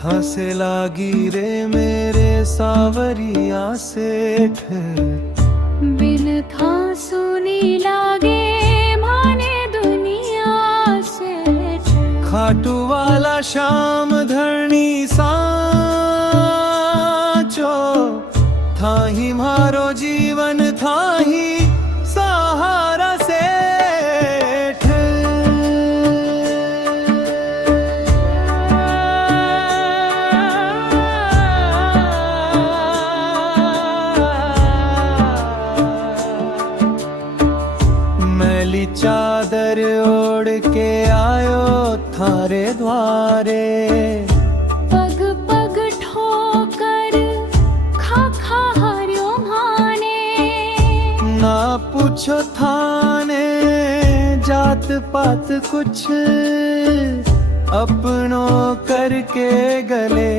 था से लागी रे मेरे सावरिया सेठ, बिन था सुनी लागे माने दुनिया सेठ। खाटू वाला श्याम धरणी सांचो, था ही मारो जीवन था ही सहारा सेठ। मैली चादर ओढ़ के आयो थारे द्वारे, पग पग ठोकर खा खा हर्यो माने। ना पूछो थाने जात पात कुछ, अपनों करके गले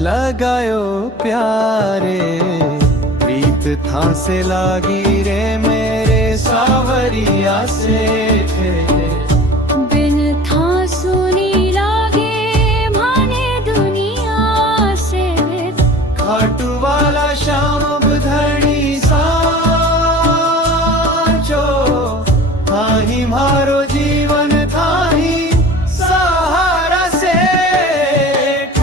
लगायो प्यारे। प्रीत था से लागी रे मेरे सावरिया सेठ, बिन था सुनी लागे माने दुनिया सेठ। खाटू वाला श्याम धरणी सांचो, था ही मारो जीवन था ही सहारा सेठ।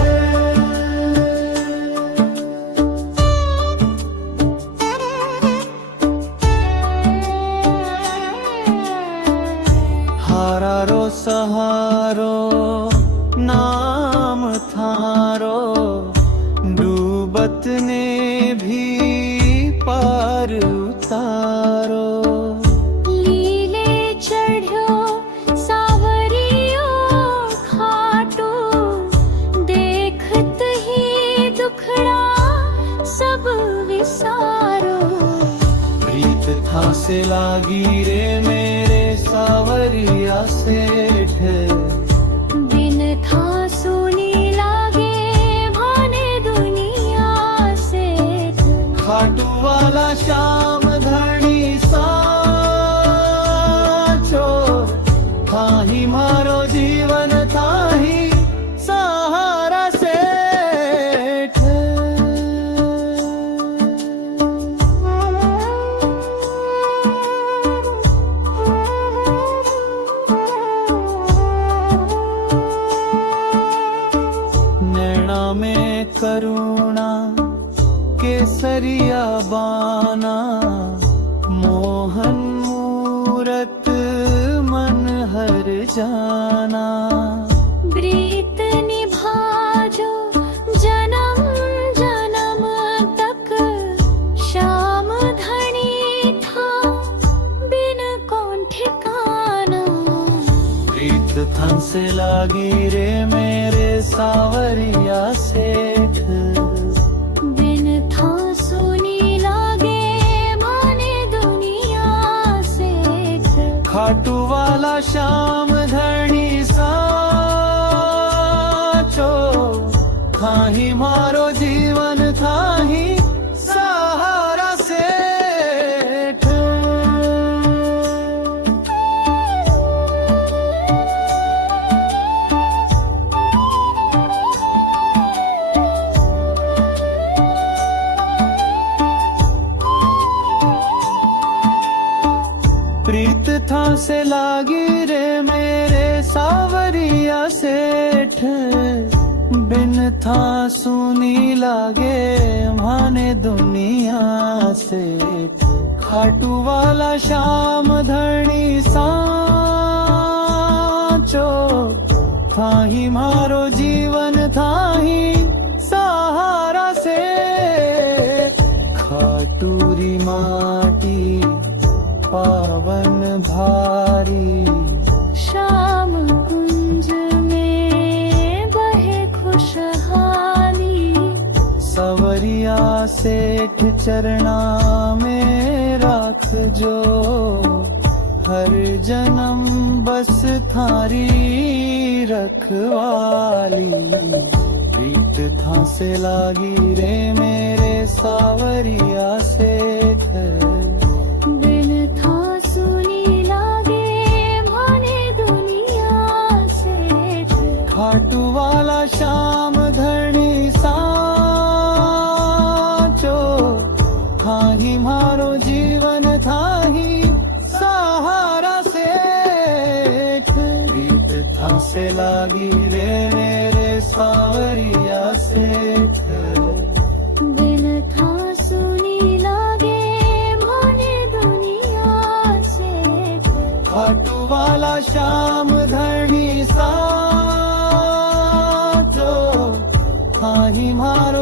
हारा रो सहारो नाम थारो, डूबत ने भी पार उतारो। लीले चढ़्यो सावरियो खाटू, देखत ही दुखड़ा सब विसारो। प्रीत था से लागी रे मेरे सावरिया सेठ, बिन था सुनी लागे माने दुनिया सेठ। खाटू वाला श्याम धरणी सांचो, था ही मारो जीवन था ही सहारा सेठ। नैना में करुणा केसरिया बाना, मोहन मूरत मन हर जाना। प्रीत निभाजो जन्म जन्म तक, श्याम धनी था बिन कौन ठिकाना। प्रीत था से लागी रे मेरे सावरिया सेठ, बिन था सुनी लागे माने दुनिया सेठ। खाटू वाला श्याम धरणी सांचो, था ही मारो जीवन था ही सहारा सेठ। प्रीत था से लागी रे मेरे सावरिया सेठ, बिन था सुनी लागे माने दुनिया सेठ। खाटू वाला श्याम धरणी सांचो, था ही मारो जीवन था ही सहारा सेठ। खाटूरी माटी पावन भारी, श्याम कुंज में बहे खुशहाली। सवरिया सेठ चरना में राख जो, हर जन्म बस थारी रखवाली। प्रीत था से लागी रे मेरे सावरिया सेठ, बिन था सुनी लागे माने दुनिया सेठ। खाटू वाला श्याम धर लागी रे मेरे सावरिया सेठ दिल था सुनी लागे मोने दुनिया से खाटू वाला श्याम धरणी सा जो हाँ ही मार